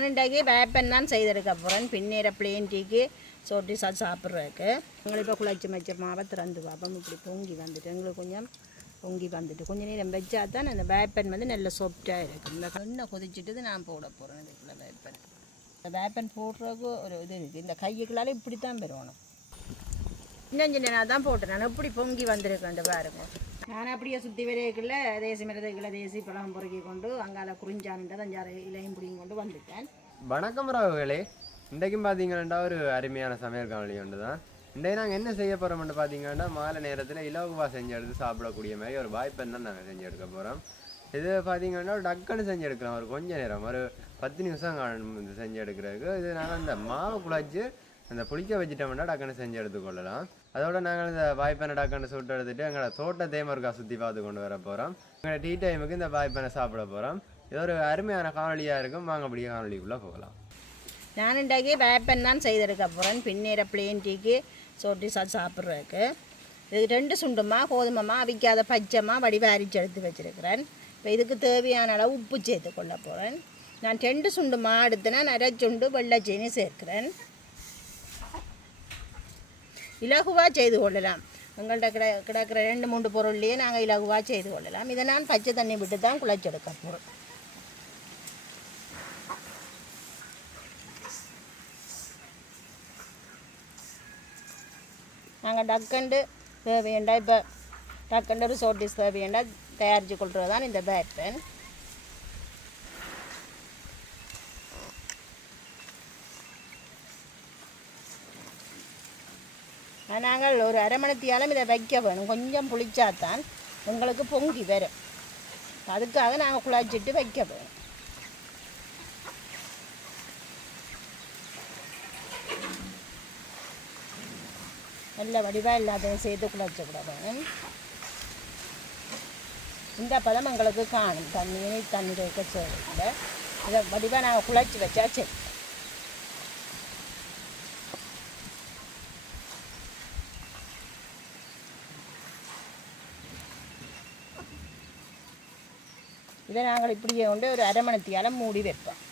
நான் இன்றைக்கு வேப்பன் தான் செய்தெடுக்க போகிறேன். பின்னேற பிளேன் டீக்கு சொட்டி சாப்பிட்றதுக்கு எங்களுக்கு இப்போ குழச்சி மச்ச மாவை திறந்து பார்ப்போம். இப்படி பொங்கி வந்துட்டு எங்களுக்கு கொஞ்சம் பொங்கி வந்துட்டு கொஞ்சம் நேரம் வச்சா தான் அந்த வேப்பன் வந்து நல்ல சாஃப்டாக இருக்கும். இந்த எண்ணெய் கொதிச்சுட்டு நான் போட போகிறேன். இதுக்குள்ள வேப்பன் இந்த வேப்பன் போடுறதுக்கு ஒரு இது இருக்குது. இந்த கைக்குள்ளால இப்படி தான் பெறணும். சின்ன நான் தான் போட்டேன். நான் எப்படி பொங்கி வந்திருக்கேன் பாருங்க. நான் அப்படியே சுற்றி வரைக்குள்ள தேசி மிளகுல தேசி பழம் பொறுக்கி கொண்டு அங்கால குறிஞ்சான்ட்டு 5-6 இலையும் பிடிங்கி கொண்டு வந்துட்டேன். வணக்கம் ராவுகளே. இன்றைக்கும் பார்த்தீங்கன்னா ஒரு அருமையான சமையல் காணொலி ஒன்று தான். இன்றைக்கு நாங்கள் என்ன செய்ய போகிறோம்னு பார்த்தீங்கன்னா மாலை நேரத்தில் இலகுவா செஞ்சு எடுத்து சாப்பிடக்கூடிய மாதிரி ஒரு வாய்ப்பை தான் நாங்கள் செஞ்சு எடுக்க போகிறோம். இது பார்த்தீங்கன்னா ஒரு டக்குன்னு செஞ்சு எடுக்கலாம். ஒரு கொஞ்சம் நேரம் ஒரு 10 நிமிஷம் இது செஞ்சு எடுக்கிறதுக்கு. இது நாங்கள் அந்த மாவை குழச்சி அந்த புளிக்க வச்சுட்டோம்னா டக்குன்னு செஞ்சு எடுத்துக்கொள்ளலாம். அதோட நாங்கள் இந்த வாய்ப்பனை டக்குன்னு சுட்டு எடுத்துட்டு எங்களோட தோட்டத்தையும் ஒருக்கா சுற்றி பார்த்து கொண்டு வர போகிறோம். எங்களோட டீ டைமுக்கு இந்த வாய்ப்பனை சாப்பிட போகிறோம். இது ஒரு அருமையான காணொலியாக இருக்கும். வாங்க அப்படியே காணொலிக்குள்ளே போகலாம். நான் இன்றைக்கு வேப்பன் தான் செய்தெடுக்க போகிறேன். பின்னேற பிளேன் டீக்கு சொட்டி சாப்பிட்றதுக்கு. இது 2 சுண்டுமா கோதுமைமா அவிக்காத பச்சைமா வடிவ அரிச்சு எடுத்து வச்சுருக்கிறேன். இப்போ இதுக்கு தேவையான அளவு உப்பு சேர்த்து கொள்ள போகிறேன். நான் 2 சுண்டுமா எடுத்துனா நரைச்சுண்டு வெள்ளைச்சீனி சேர்க்கிறேன். இலகுவாக செய்து கொள்ளலாம். உங்கள்கிட்ட கிடக்கிற 2-3 பொருள்லேயே நாங்கள் இலகுவாக செய்து கொள்ளலாம். இதை நான் பச்சை தண்ணி விட்டு தான் குழச்செடுக்க போகிறோம். நாங்கள் டக்கண்டு தேவையண்டா இப்போ டக்கண்டு ஒரு சோட்டிஸ் தேவையண்டா தயாரித்து கொள்வது தான் இந்த பேட்டன். நாங்கள் ஒரு அரை மணித்தியாலும் இதை வைக்க வேணும். கொஞ்சம் புளிச்சாத்தான் உங்களுக்கு பொங்கி வரும். அதுக்காக நாங்கள் குழச்சிட்டு வைக்க வேணும். நல்ல வடிவாக எல்லாத்தையும் சேர்த்து குழச்சிவிட வேணும். இந்த பதம் எங்களுக்கு காணும். தண்ணி வைக்க தேவையில்லை. இதை வடிவாக நாங்கள் குழச்சி வச்சா சரி. இதை நாங்கள் இப்படியே கொண்டு ஒரு அரை மணித்தியால் மூடி வைப்போம்.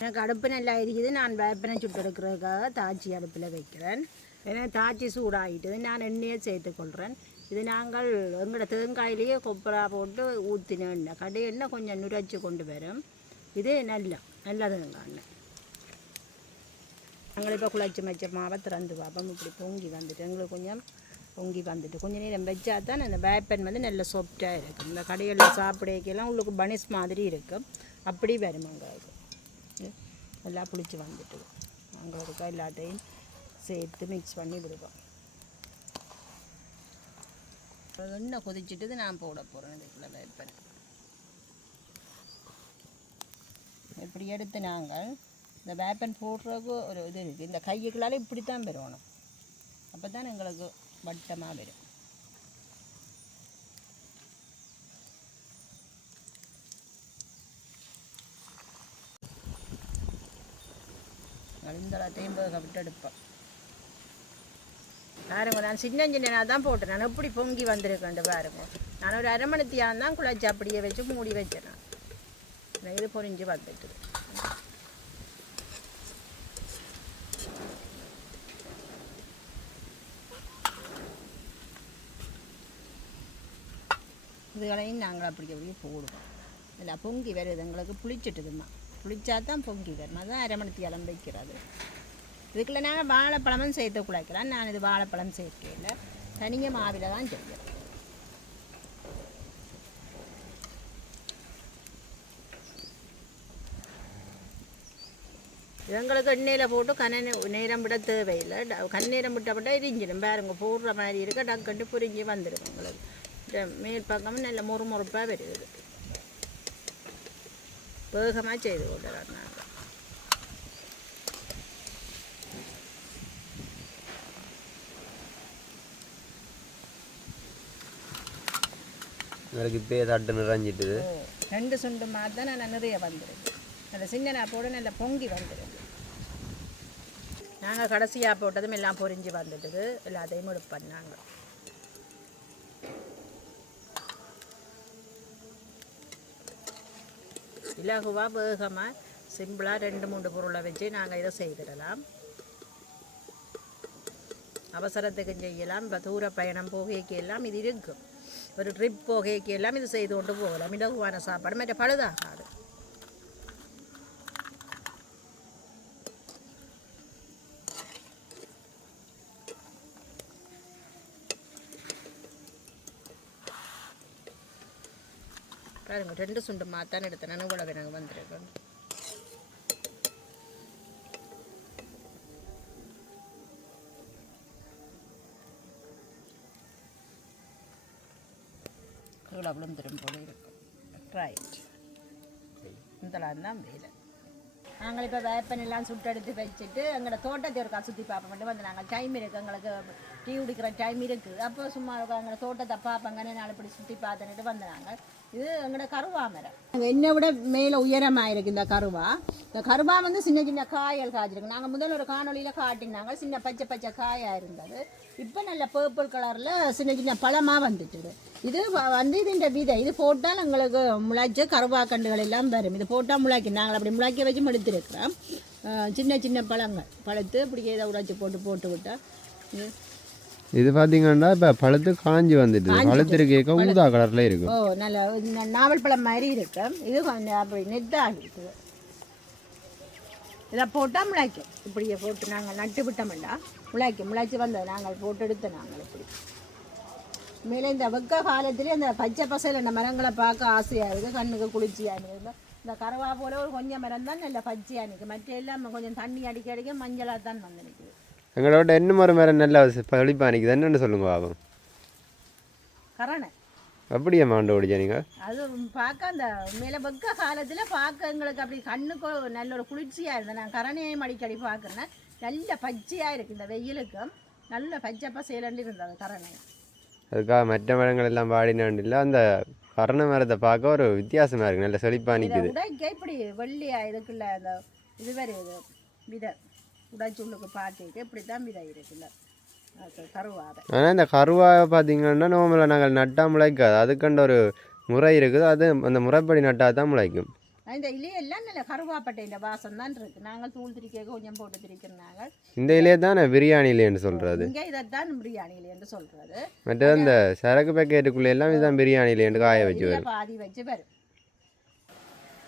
எனக்கு அடுப்பு நல்லா இருக்குது. நான் வேப்பனை சுட்டு எடுக்கிறதுக்காக தாச்சி அடுப்பில் வைக்கிறேன். ஏன்னா தாச்சி சூடாகிட்டு நான் எண்ணெயை சேர்த்துக்கொள்கிறேன். இது நாங்கள் எங்களோட தேங்காயிலேயே கொப்பரா போட்டு ஊற்றின எண்ணெய். கடை எண்ணெய் கொஞ்சம் நுரைச்சி கொண்டு வரும். இது நல்லதுங்க எண்ணெய். நாங்கள் இப்போ குழச்சி மச்ச மாவை திறந்து பார்ப்போம். இப்படி பொங்கி வந்துட்டு எங்களுக்கு கொஞ்சம் பொங்கி வந்துட்டு கொஞ்சம் நேரம் வச்சா தான் அந்த வேப்பன் வந்து நல்ல சாஃப்டாக இருக்கும். இந்த கடைகளில் சாப்பிடக்கெல்லாம் உங்களுக்கு பனிஸ் மாதிரி இருக்கும். அப்படி வரும் எங்களுக்கு. நல்லா புளிச்சு வந்துட்டு எங்களுக்கு எல்லாத்தையும் சேர்த்து மிக்ஸ் பண்ணி விடுவோம். எண்ணெய் கொதிச்சுட்டு நான் போட போகிறேன். இதுக்குள்ள வேப்பன் இப்படி எடுத்து நாங்கள் இந்த வேப்பன் போடுறதுக்கு ஒரு இது இருக்குது. இந்த கைக்குள்ளால இப்படி தான் பெறணும். அப்போ தான் எங்களுக்கு வட்டமாக வரும். இந்த எல்லாத்தையும் விட்டு எடுப்பேன். பாருங்க, நான் சின்ன தான் போட்டேன். நான் எப்படி பொங்கி வந்திருக்கேன் பாருங்க. நான் ஒரு அரை மணித்தியான் தான் குழச்சி அப்படியே வச்சு மூடி வச்சிடறேன். இது பொரிஞ்சு வந்துட்டு இதுகளையும் நாங்கள் அப்படியே போடுவோம். இல்லை பொங்கி வருது எங்களுக்கு புளிச்சிட்டுதுமா. புளிச்சா தான் பொங்கி வரும். அதுதான் அரை மணித்தியாலம் வைக்கிறது. இதுக்குள்ள நாங்கள் வாழைப்பழமும் சேர்த்து குழைக்கலாம். நான் இது வாழைப்பழம் சேர்க்கையில் தனியாக மாவில் தான் செய்கிறேன். எங்களுக்கு எண்ணெயில் போட்டு நேரம் விட தேவையில்லை. கண்ணேரம் விட்டப்பட்டால் எரிஞ்சிடும். பாருங்க போடுற மாதிரி இருக்க டக்குண்டு புரிஞ்சு வந்துடும். எங்களுக்கு மேல் பக்கமும் நல்ல முறுமுறுப்பாக வருது. வேகமாக செய்து கொள்ளுறோம் நாங்கள். எனக்கு இப்போ தட்டு நிறைஞ்சிட்டு 2 சுண்டு மாதிரி தான் நான் நிறைய வந்துடுது. நல்ல சின்ன போட நல்ல பொங்கி வந்துடுது. நாங்கள் கடைசியாக போட்டதும் எல்லாம் பொரிஞ்சு வந்துடுது. எல்லாத்தையும் எடுப்போம் நாங்கள். இலகுவாக வேகமாக சிம்பிளாக 2-3 பொருளை வச்சு நாங்கள் இதை செய்திடலாம். அவசரத்துக்கு செய்யலாம். இப்போ தூர பயணம் போகைக்கு எல்லாம் இது இருக்கும். ஒரு ட்ரிப் போகைக்கு எல்லாம் இது செய்து கொண்டு போகலாம். இலகுவான சாப்பாடு, மற்ற பழுதாகாது. பாருங்க 2 சுண்டு மாத்தான் எடுத்தேன். நான் இவ்வளவு எனக்கு வந்துருக்கேன். இவ்வளோ விழுந்துடும் போல இருக்கும். ரைட், இதெல்லாம் தான் வேலை. நாங்கள் இப்போ வேப்பனெல்லாம் சுட்டெடுத்து வச்சுட்டு எங்களோட தோட்டத்தை இருக்கா சுற்றி பார்ப்போம். மட்டும் வந்து நாங்கள் டைம் இருக்குது, எங்களுக்கு டீ குடிக்கிற டைம் இருக்குது. அப்போ சும்மா எங்களை தோட்டத்தை பார்ப்பங்கன்னு நாலு இப்படி சுற்றி பார்த்துட்டு வந்தாங்க. இது எங்களோட கருவா மரம். நாங்கள் என்னை விட மேலே உயரமாக இருக்குது இந்த கருவா. இந்த கருவா வந்து சின்ன சின்ன காயல் காய்ச்சிருக்கு. நாங்கள் முதல்ல ஒரு காணொலியில் காட்டினாங்க, சின்ன பச்சை பச்சை காயாக இருந்தது. இப்போ நல்ல பர்பிள் கலரில் சின்ன சின்ன பழமாக வந்துட்டுது. இது வந்து இதுன்ற விதை, இது போட்டால் எங்களுக்கு முளைச்ச கருவாக்கண்டுகள் எல்லாம் வரும். இது போட்டால் முளைக்கும். நாங்கள் அப்படி முளைக்க வச்சு எடுத்துருக்கிறோம். சின்ன சின்ன பழங்கள் பழுத்து இப்படி ஏதோ உடைச்சி போட்டு விட்டால் இது பார்த்தீங்கன்னா இப்போ பழுத்து காஞ்சி வந்துட்டு பழுத்திருக்க ஊதா கலரில் இருக்கும். ஓ, நல்ல நாவல் பழம் மாதிரி இருக்கும். இது கொஞ்சம் அப்படி நெத்தாகி இருக்குது. இதை போட்டால் முளைக்கும். இப்படியே போட்டு நாங்கள் நட்டு விட்டோம்டா முளைச்சி வந்தது. நாங்கள் போட்டு எடுத்தோம். நாங்கள் இப்படி மேலே இந்த வெக்க காலத்துலேயே அந்த பச்சை பசையில் இந்த மரங்களை பார்க்க ஆசையாக இருக்குது, கண்ணுக்கு குளிர்ச்சியாக இருக்குது. இந்த கருவா போல ஒரு கொஞ்சம் மரம் தான் நல்ல பச்சையாக நிற்கும். மற்ற எல்லாம் கொஞ்சம் தண்ணி அடிக்க மஞ்சளாக தான் வந்து நிற்குது. எங்களோட இன்னும் ஒரு மரம் நல்லா பழிப்பா நிற்குது. என்னென்னு சொல்லுங்க பாபம். கரணை அப்படியே மாண்டு ஓடிச்சா நீங்கள்? அது பார்க்க அந்த மேலே வெக்க காலத்தில் பார்க்க எங்களுக்கு அப்படி கண்ணுக்கு நல்ல ஒரு குளிர்ச்சியாக இருந்தது. நான் கரணையையும் அடிக்கடி பார்க்குறேன். நல்ல பச்சையாக இருக்குது. இந்த வெயிலுக்கும் நல்ல பச்சை பசையிலண்டு இருந்தது கரணை. அதுக்காக மற்ற மரங்கள் எல்லாம் பாடினாண்டு இல்லை, அந்த கரணை மரத்தை பார்க்க ஒரு வித்தியாசமாக இருக்குது. நல்ல செழிப்பாக நிற்குது. உடைக்க இப்படி வெள்ளியாக இதுக்குள்ள அந்த இது வருது விதை உடைச்சுள்ளுக்கு பார்க்க இப்படி தான் விதை இருக்குல்ல கருவாதை. ஆனால் இந்த கருவாவை பார்த்தீங்கன்னா நோம்பல நாங்கள் நட்டா முளைக்காது. அதுக்கண்ட ஒரு முறை இருக்குது. அது அந்த முறைப்படி நட்டா தான் முளைக்கும். இந்த இலையெல்லாம் நல்ல கருவாப்பட்டை இந்த வாசம் தான் இருக்குது. நாங்கள் தூள் திரிக்க கொஞ்சம் போட்டு திரிக்கிறனாங்க. இந்த இலையை தான் பிரியாணி இலைன்னு சொல்கிறது. இங்கே இதைத்தான் பிரியாணி இலைன்னு சொல்கிறது. மற்ற இந்த சரக்கு பேக்கெட்டுக்குள்ளே எல்லாம் இதுதான் பிரியாணி இலைன்னு காய வச்சு வரும். பாதி வச்சு வரும்.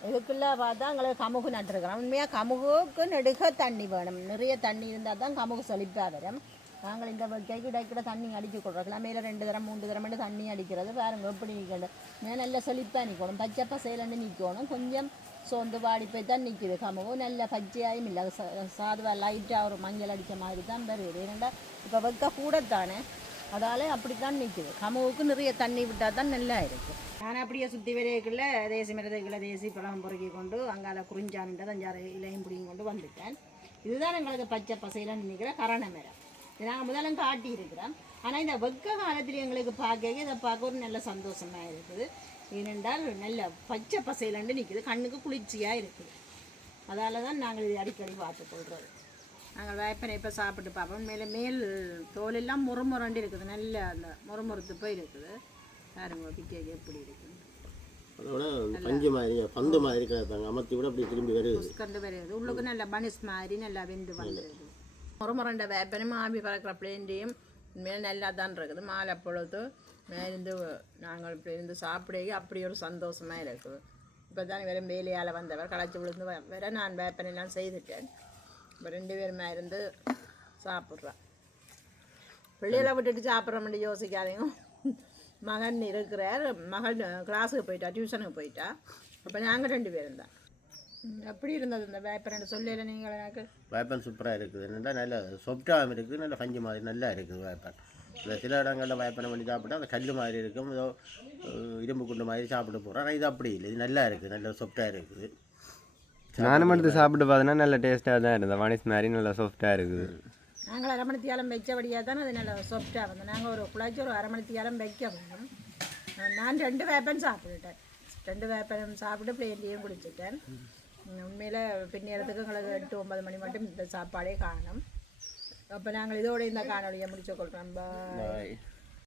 இதுக்குள்ளே பார்த்தா எங்களுக்கு கமுகு நட்டுருக்கிறோம். உண்மையாக கமுகுக்கு நெடுக தண்ணி வேணும். நிறைய தண்ணி இருந்தால் தான் கமுகு செழிப்பாக வரும். நாங்கள் இந்த கைக்கிட தண்ணி அடிக்க கொடுக்கலாம். மேலே 2 தரம் 3 தரம் தண்ணி அடிக்கிறது பாருங்க எப்படி நிற்கணும். நல்ல செழிப்பாக நிற்கணும். பச்சை பசையிலண்டு நிற்கணும். கொஞ்சம் சோர்ந்து வாடி போய் தான் நிற்கிது. கமுகு நல்ல பச்சையாயும் இல்லை, சாதுவாக லைட்டாக ஒரு மஞ்சள் அடித்த மாதிரி தான் வருது. ஏன்னா இப்போ வெக்க கூடத்தானே, அதால் அப்படி தான் நிற்கிது. கமுகுக்கு நிறைய தண்ணி விட்டால் தான் நல்லா இருக்குது. நான் அப்படியே சுற்றி வரையக்குள்ள தேசி மரத்துக்குள்ள தேசி பழம் பொறுக்கி கொண்டு அங்கால குறிஞ்சான்ட்டு 5-6 இலையும் பிடிங்கி கொண்டு வந்துட்டேன். இதுதான் எங்களுக்கு பச்சை பசையில் நிற்கிற கரணை மரம். நாங்கள் முதலும் காட்டி இருக்கிறோம். ஆனால் இந்த வெக்க காலத்தில் எங்களுக்கு பார்க்க இதை பார்க்க ஒரு நல்ல சந்தோஷமாக இருக்குது. ஏனென்றால் நல்ல பச்சை பசையிலண்டு நிற்குது, கண்ணுக்கு குளிர்ச்சியாக இருக்குது. அதால் தான் நாங்கள் இது அடிக்கடி பார்த்துக்கொள்கிறது. நாங்கள் வேப்பனை இப்போ சாப்பிட்டு பார்ப்போம். மேல் தோலெல்லாம் முறுமுறண்டு இருக்குது. நல்ல அந்த முறுமுறுத்து போய் இருக்குது. பாருங்க பிச்சைக்கு எப்படி இருக்குது. அதோட பஞ்சு மாதிரி பந்து மாதிரி இருக்கிறாங்க. அமர்த்தி விட அப்படி திரும்பி வருது, கண்டு வருது. உள்ளுக்கு நல்ல பனிஸ் மாதிரி நல்லா வெந்து வந்துடுது. முறுமுறண்ட வேப்பனும் ஆவி பறக்கிற பிளேண்டையும் மேலே நல்லா தான் இருக்குது. மாலை பொழுது மேலிருந்து நாங்கள் இப்படி இருந்து சாப்பிட அப்படி ஒரு சந்தோஷமாக இருக்குது. இப்போ தான் வெறும் வேலையால் வந்தவர் களைச்சி விழுந்து வேற நான் வேப்பனெல்லாம் செய்துட்டேன். இப்போ 2 பேருமே இருந்து சாப்பிட்றேன். பிள்ளைகளை விட்டுட்டு சாப்பிட்றோம்னு யோசிக்காதீங்க. மகன் இருக்கிறார், மகன் கிளாஸுக்கு போயிட்டா, டியூஷனுக்கு போயிட்டா. அப்போ நாங்கள் 2 பேரும் தான். எப்படி இருந்தது இந்த வேப்பன் சொல்லல நீங்கள்? எனக்கு வேப்பன் சூப்பராக இருக்குது. என்னென்னா நல்ல சொப்டாகவும் இருக்குது, நல்ல பஞ்சு மாதிரி நல்லா இருக்குது வேப்பன். இந்த சில இடங்களில் வேப்பனை பண்ணி சாப்பிட்டா அந்த கல் மாதிரி இருக்கும், ஏதோ இரும்பு குண்டு மாதிரி சாப்பிட்டு போகிறோம். ஆனால் இது அப்படி இல்லை, இது நல்லா இருக்குது, நல்ல சொப்டாக இருக்குது. நானும் எடுத்து சாப்பிட்டு பார்த்தோன்னா நல்ல டேஸ்ட்டாக தான் இருந்தது. வானிஸ் மாதிரி நல்லா சாஃப்டாக இருக்குது. நாங்கள் 1/2 மணித்தியாலம் வச்சபடியாக தான் அது நல்லா சாஃப்டாக வந்தோம். நாங்கள் ஒரு குழாச்சி ஒரு 1/2 மணித்தியாலம் வைக்க வேணும். நான் 2 வேப்பன் சாப்பிட்டுட்டேன். 2 வேப்பன் சாப்பிட்டு பிளேண்டையும் குடிச்சிட்டேன். உண்மையில் பின்னேறதுக்கு எங்களுக்கு 8-9 மணி மட்டும் இந்த சாப்பாடே காணும். அப்போ நாங்கள் இதோட இந்த காணொலியை முடிச்சு கொள்கிறோம். பாய்.